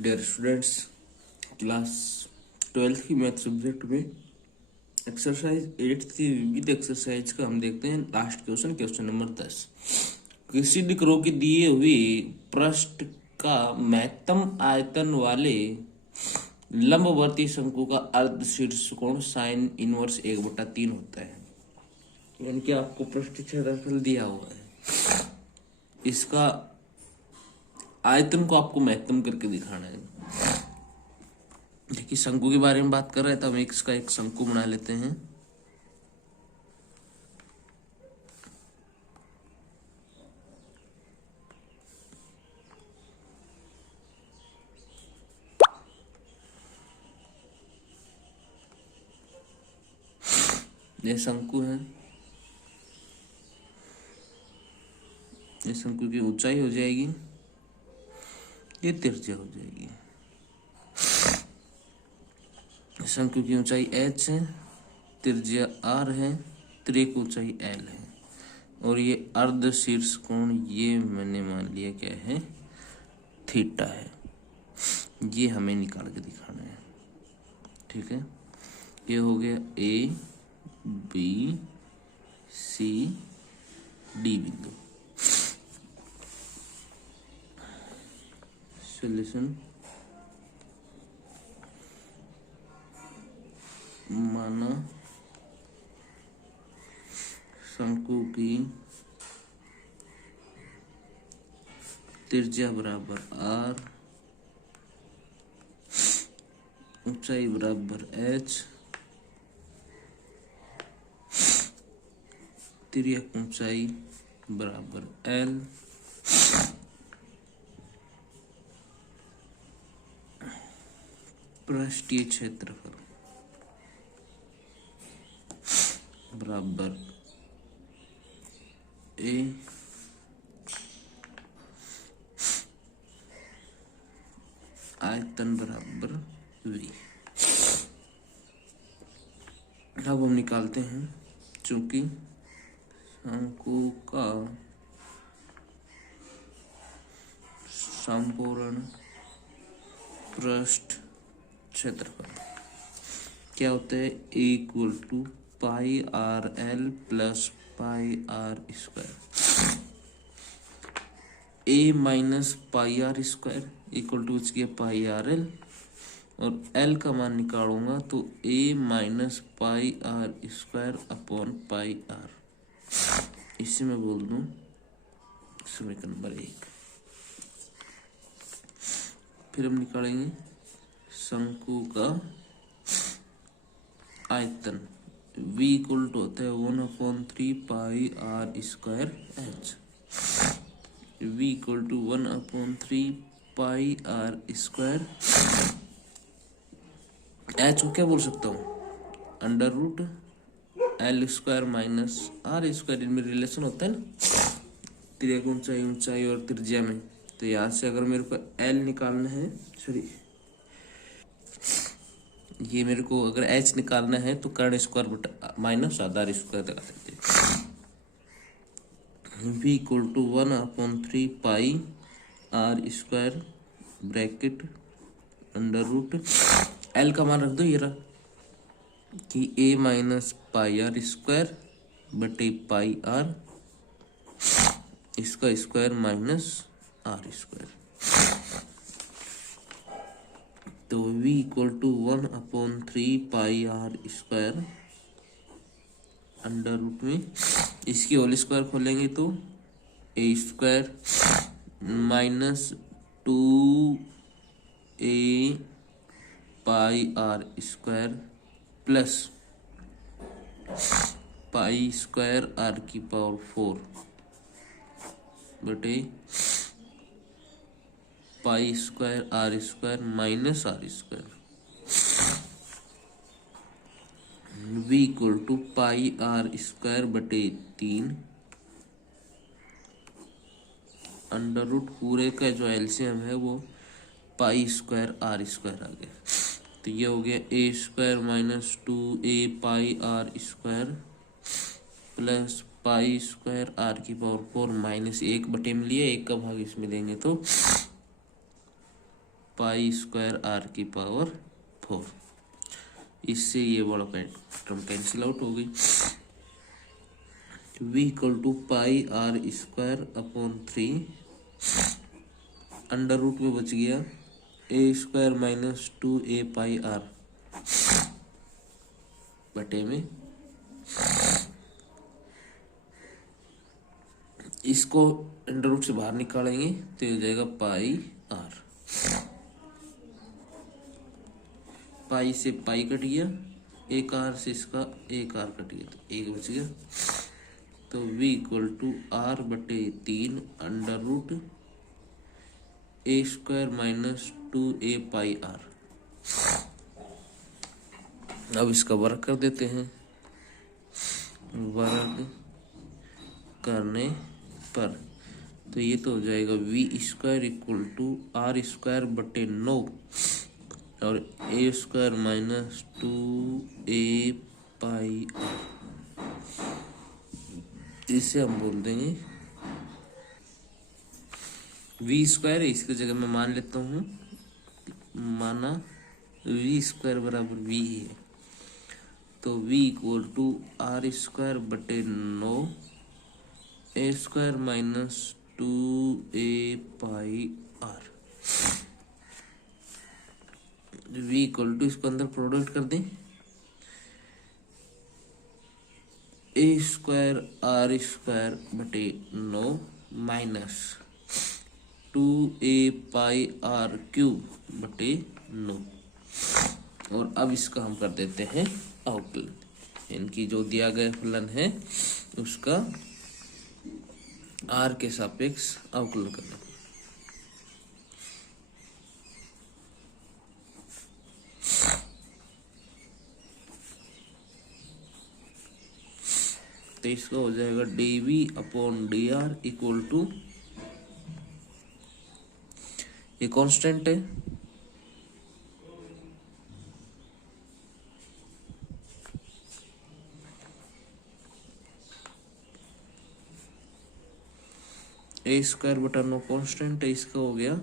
Dear students, class 12th की math subject में exercise 8 की विविध एक्सरसाइज का हम देखते हैं लास्ट क्वेश्चन, क्वेश्चन नंबर 10। किसी भी रो की दिए हुई पृष्ठ का महत्तम आयतन वाले लंबवर्ती शंकु का अर्ध शीर्ष कोण साइन इनवर्स 1/3 होता है। यानी कि आपको पृष्ठ क्षेत्रफल दिया हुआ है, इसका आयतन को आपको महत्तम करके दिखाना है। देखिए, शंकु के बारे में बात कर रहे हैं तो हम इसका एक शंकु बना लेते हैं। ये शंकु है, ये शंकु की ऊंचाई हो जाएगी, ये त्रिज्या हो जाएगी। शंकु की ऊंचाई h है, त्रिज्या r है, त्रिक ऊंचाई l है, और ये अर्ध शीर्ष कोण ये मैंने मान लिया क्या है, थीटा है। ये हमें निकाल के दिखाना है, ठीक है। ये हो गया ए बी सी डी बिंदु। सॉल्यूशन, माना शंकु की त्रिज्या बराबर r, ऊंचाई बराबर h, तिर्यक ऊंचाई बराबर l, पृष्ठीय क्षेत्रफल बराबर a, आयतन बराबर v। अब हम निकालते हैं, चूंकि शंकु का संपूर्ण पृष्ठ क्षेत्रफल क्या होता है, equal to pi r l plus pi are square. A minus pi are square equal to उसकी पाई आर एल, और एल का मान निकालूंगा तो a minus pi are square upon pi r. इसे मैं बोल दूं समीकरण नंबर 1। फिर हम निकालेंगे शंकु का आयतन, v इक्वल टू होता है 1/3 pi are square h. v equal to 1/3 pi are square h को क्या बोल सकता हूँ, under root l square minus are square. इनमें रिलेशन होता है ना, त्रिज्या ऊंचाई ऊंचाई और त्रिज्या में। तो यहाँ से अगर मेरे को एल निकालना है, सॉरी ये मेरे को अगर एच निकालना है तो कर्ण स्क्वायर बटा माइनस आधार स्क्वायर लगा सकते हैं। v equal to 1/3 pi are square bracket under root L का मान रख दो, ये रहा कि a minus pi are square बटे पाई आर, इसका स्क्वायर माइनस आर स्क्वायर। तो v equal to 1/3 pi are square under root में इसकी होल स्क्वायर खोलेंगे तो a square minus 2a pi are square plus pi square R की power 4 बटे pi square R square minus are square. v equal to pi are square बटे 3 under root पूरे का जो एलसीएम है वो पाई स्क्वायर आर स्क्वायर आ गया। तो ये हो गया a square minus 2a pi are square plus pi square R की पावर 4 माइनस 1 बटे में लिया, 1 का भाग इसमें देंगे तो पाई स्क्वायर आर की पावर 4। इससे ये वाला टर्म कैंसिल आउट हो गई। v equal to pi are square upon 3, under root में बच गया a square minus 2a pi r बटे में, इसको अंडर रूट से बाहर निकालेंगे तो ये हो जाएगा पाई आर। पाई से पाई कट गया, एक आर से इसका एक आर कट गया, तो एक बच गया। तो v इक्वल टू आर बटे 3 under root A square minus 2a pi R. अब इसका वर्क कर देते हैं। वर्क करने पर तो ये तो हो जाएगा v square equal to r square बटे 9 और a square minus 2a pi r. इसे हम बोल देंगे v स्क्वायर, इसकी जगह मैं मान लेता हूँ, माना v स्क्वायर बराबर v है, तो v equal to r square बटे 9 a square minus 2a pi r. v equal to, इसको अंदर प्रोडक्ट कर दें, ए स्क्वायर आर स्क्वायर बटे 9 minus 2a pi are cube बटे 9। और अब इसका हम कर देते हैं अवकलन। इनकी जो दिया गया फलन है उसका आर के सापेक्ष अवकलन करना। तो इसका हो जाएगा dv upon dr equal to, ये कांस्टेंट है, ए स्क्वायर बटा 9 कांस्टेंट है, इसका हो गया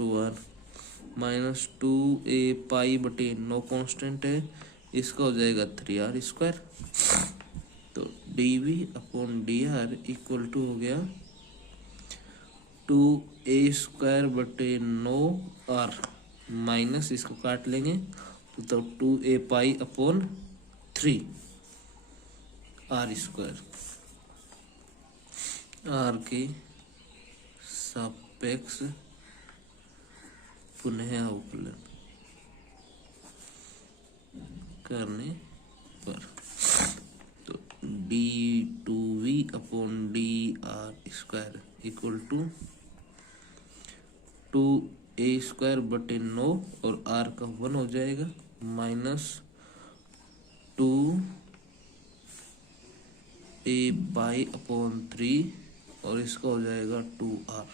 2r माइनस 2a पाई बटे 9 कांस्टेंट है, इसका हो जाएगा 3r स्क्वायर। तो dv upon dr equal to हो गया 2a स्क्वायर बटे 9r माइनस, इसको काट लेंगे तो 2a pi upon 3 r square. r के सापेक्ष पुनः अवकलन करने पर तो d2v upon dr square equal to 2a square बटे 9 और r का 1 हो जाएगा माइनस 2a पाई अपॉन 3 और इसका हो जाएगा 2r।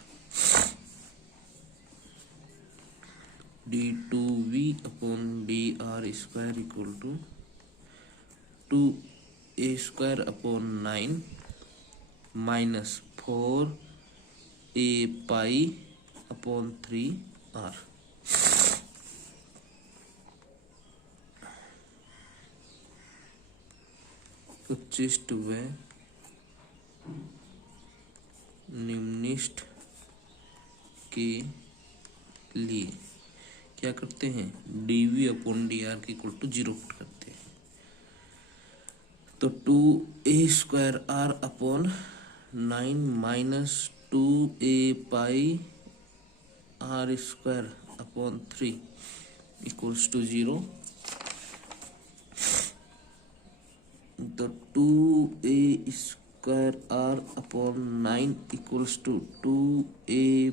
d2v upon dr square equal to 2a square upon 9 minus 4a pi upon 3r। उच्चिष्ट व निम्निष्ठ के लिए क्या करते हैं, dv अपॉन dr की इक्वल टू 0 पुट करते हैं। तो 2a square r upon 9 minus 2a pi are square upon 3 equals to 0। तो 2a square R upon 9 equals to 2a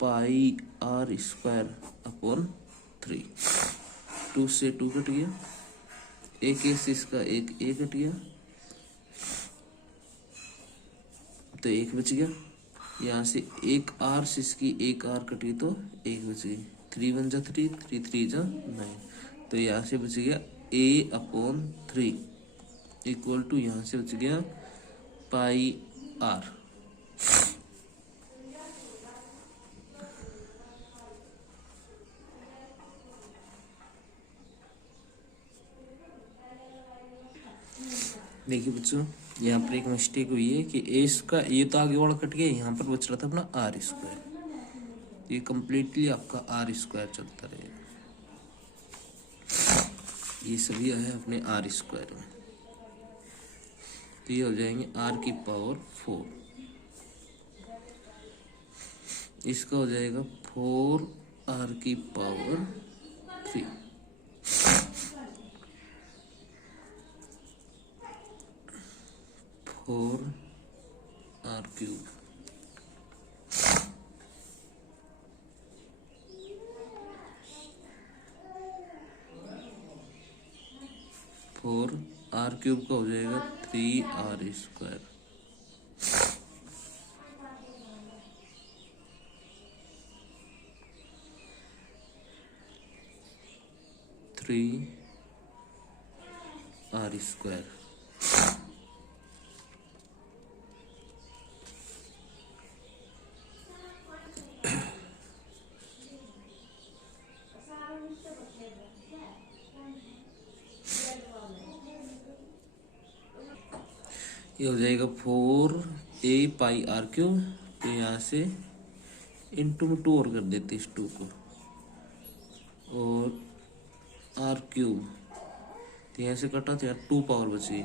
pi are square upon 3। 2 से 2 कट गया, एक से इसका एक कट गया, तो एक बच गया। यहाँ से एक आर से इसकी एक आर कटी तो एक बच गई, 3 1 जा 3, 3 3 जा 9, तो यहाँ से बच गया a अपॉन 3 इक्वल टू, यहाँ से बच गया पाई आर। देखिए बच्चों, यहाँ पर एक मिस्टेक हुई है कि ए इसका ये तो आगे वाला कट गया, यहाँ पर बच रहा था अपना आर स्क्वायर। ये कंप्लीटली आपका आर स्क्वायर चलता रहेगा। ये सभी है अपने आर स्क्वायर में, तो ये हो जाएंगे आर की पावर 4। इसका हो जाएगा 4 आर की power 3। 4 R cube. Four R cube का हो जाएगा 3 R square. Three R square. ये हो जाएगा 4a पाई आर क्यूब। तो यहाँ से इंटू में 2 और कर देते इस 2 को, और आर क्यूब तो यहाँ से कटा तो यार 2 पावर बची,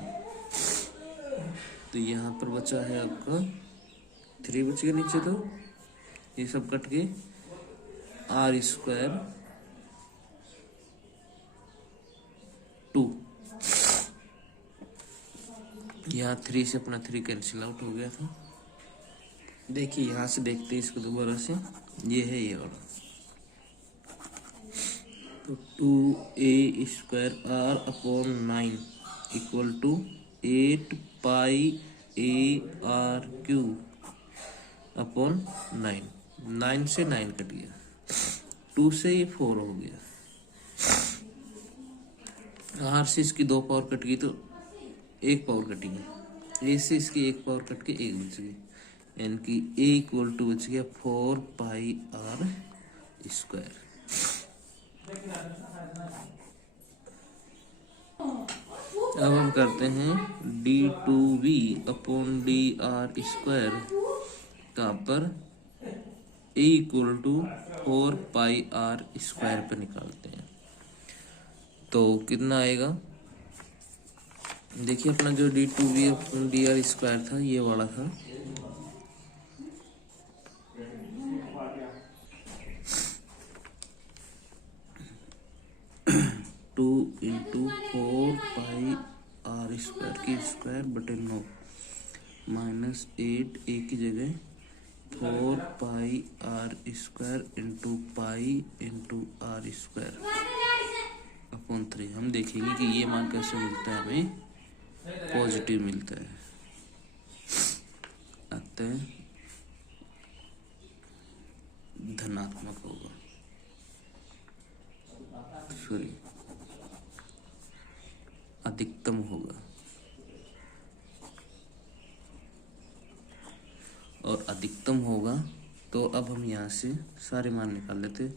तो यहाँ पर बचा है आपका 3 बच गया नीचे, तो ये सब कट के आर स्क्वायर 2। यहाँ 3 से अपना 3 कैंसिल आउट हो गया था। देखिए यहाँ से देखते हैं इसको दोबारा से, ये है ये वाला, तो 2a square R upon 9 equal to 8 pi A R cube upon 9। 9 से 9 कट गया, 2 से ये 4 हो गया, आर से इसकी 2 पावर कट गई तो 1 पावर कटेगी, ए से इसकी 1 पावर कट के 1 बच गई, यानी कि ए इक्वल टू बच गया 4 पाई आर स्क्वायर। अब हम करते हैं d2v upon D R square, कहाँ पर a equal to 4 pi are square पे निकालते हैं, तो कितना आएगा। देखिए अपना जो d2v upon D R square था ये वाला था, two into 4 pi are square की स्क्वायर बटे 9 माइनस 8 ए की जगह 4 pi are square into pi into r square upon 3। हम देखेंगे कि ये मान कैसे मिलता है, हमें पॉजिटिव मिलता है, आता है धनात्मक होगा, सॉरी अधिकतम होगा, और अधिकतम होगा तो अब हम यहाँ से सारे मान निकाल लेते,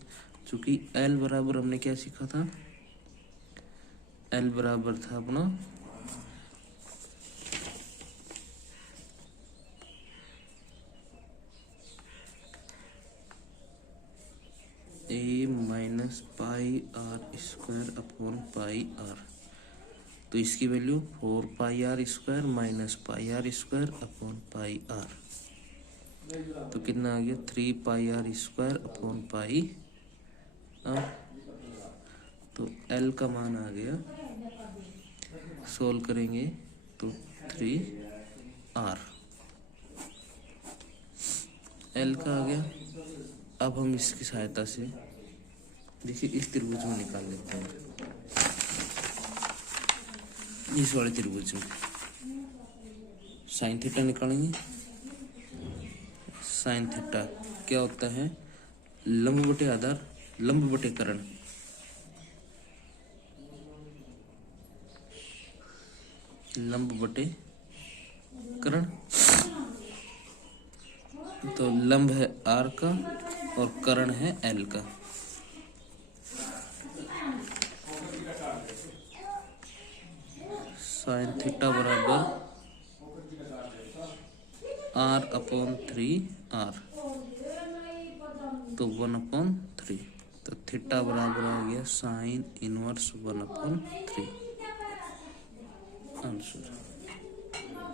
चूंकि L बराबर हमने क्या सीखा था, L बराबर था अपना a minus pi are square upon pi r, तो इसकी value 4 pi are square minus pi are square upon pi r, तो कितना आ गया 3 pi are square upon pi r. तो L का मान आ गया, सोल्व करेंगे तो 3 आर L का आ गया। अब हम इसकी सहायता से देखिए इस त्रिभुज में निकाल लेते हैं, इस वाले त्रिभुज में साइन थीटा निकालेंगे। साइन थीटा क्या होता है, लंब बटे आधार, लंब बटे कर्ण, लंब बटे कर्ण, तो लंब है आर का और कर्ण है एल का, साइन थीटा बराबर r/3r, तो 1/3, तो थीटा बराबर आ गया साइन इनवर्स 1/3 आंसर।